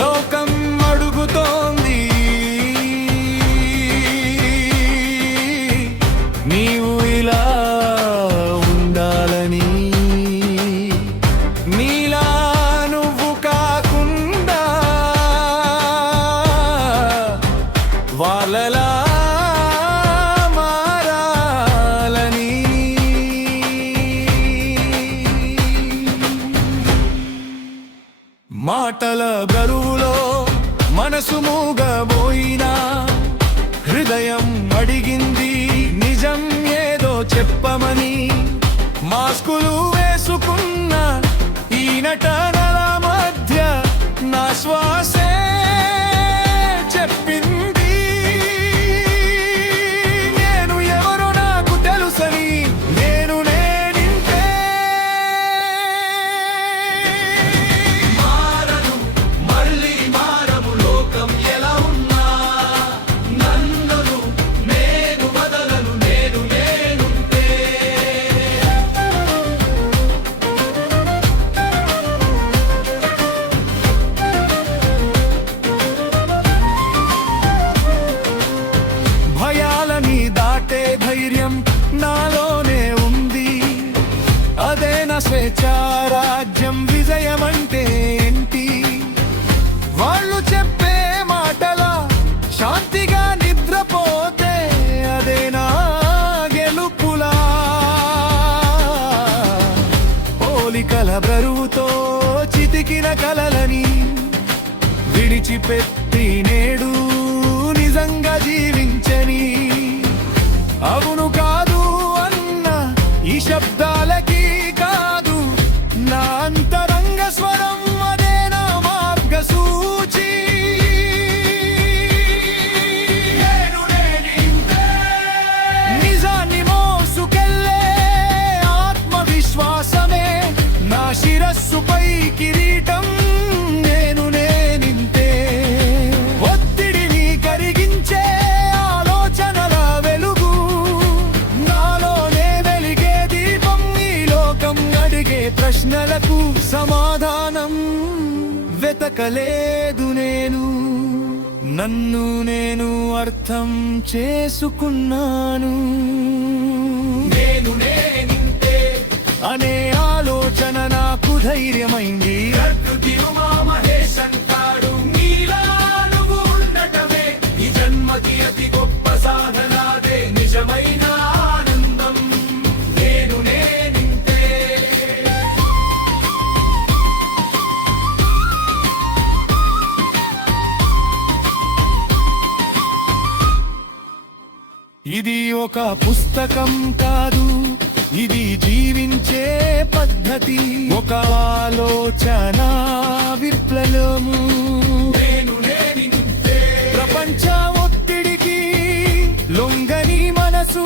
లోకం అడుగుతోంది నీవు ఇలా ఉండాలని, నీలా నువ్వు కాకుండా వాళ్ళలా మారాలని. మాటల బరువులో మనసు మూగబోయినా హృదయం అడిగింది నిజం ఏదో చెప్పమని. మాస్కులు వేసుకున్న ఈ నటనల మధ్య నా శ్వాసే చెప్పింది నేను ఎవరో నాకు తెలుసని. నేను నేనింతే మారను, మళ్ళీ మారము లోకం ఎలా ఉన్నా నన్ను నేను వదలను, నేను నేనుంటే. భయాలని దాటే ధైర్యం నాలోనే ఉంది. అదే నా స్వేచ్ఛారాజ్యం. విజయం అంటే ఏంటి? వాళ్ళు చెప్పే మాటల శాంతిగా నిద్రపోతే అదే నా గెలుపులా. పోలికల బరువుతో చితికిన కలలని విడిచిపెట్టి నేడు నిజంగా జీవించని. అవును కాదు అన్న ఈ శబ్దాలకి కాదు నా అంతరంగ స్వరం, అదే నా మార్గసూచి. నిజాన్ని మోసుకెళ్ళే ఆత్మవిశ్వాసమే నా శిరస్సుపై కిరీటం. నేను నేనింతే ఒత్తిడిని కరిగించే ఆలోచనల వెలుగు నాలోనే వెలిగే దీపం. ఈ లోకం అడిగే ప్రశ్నలకు సమాధానం వెతకలేదు నేను. నన్ను నేను అర్థం చేసుకున్నాను. నేను నేనింతే అనే ఆలోచన నాకు ధైర్యమైంది. మహేష్ అంటాడు నీలా నువ్వు ఉండటమే ఈ జన్మకి అతి గొప్ప సాధనాదే నిజమైన ఆనందం. నేను నేనింతే. ఇది ఒక పుస్తకం కాదు, ఇది జీవించే పద్ధతి. ఒక ఆలోచన విప్లవము. ప్రపంచ ఒత్తిడికి లొంగని మనసు